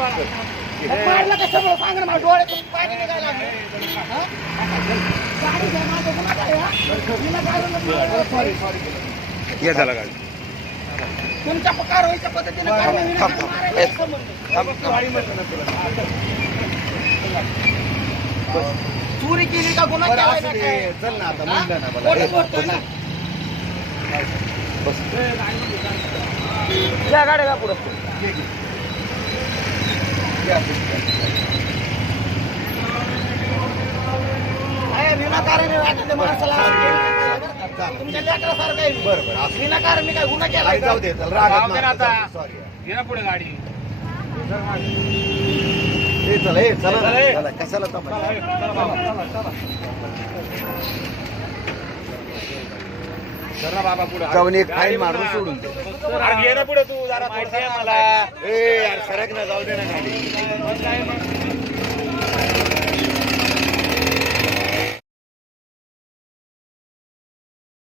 मारलं कशामुळे सांग ना, मला डोळ्यातून पाणी निघायला लागलं. हा? गाडी घ्या, माझं गुन्हा काय हा? हिला काय या झाला गाडी तुमच्या कारवाईच्या पद्धतीने काय नाही, विनाकारण मारायला काय संबंध? चोरी केली का गुन्हा केलाय का काय? चल ना आता हा? म्हणलं ना मला. खोटं बोलतोय ना. या गाड्या का पुढं काय विनाकारण वाटते माणसाला तुमच्या लेकरासारखं आहे. बरं. विनाकारण मी काय गुन्हा केला जाऊ दे चल रागात जाऊ दे ना आता. सॉरी ये ना पुढे गाडी ए चल ए चला चला, ए. चला कशाला तपास बाबा पुढे जाऊन एक फाईन मारून सोडून दे ये ना पुढे तू जरा माहिती आहे मला ए यार सरक ना जाऊ दे ना गाडी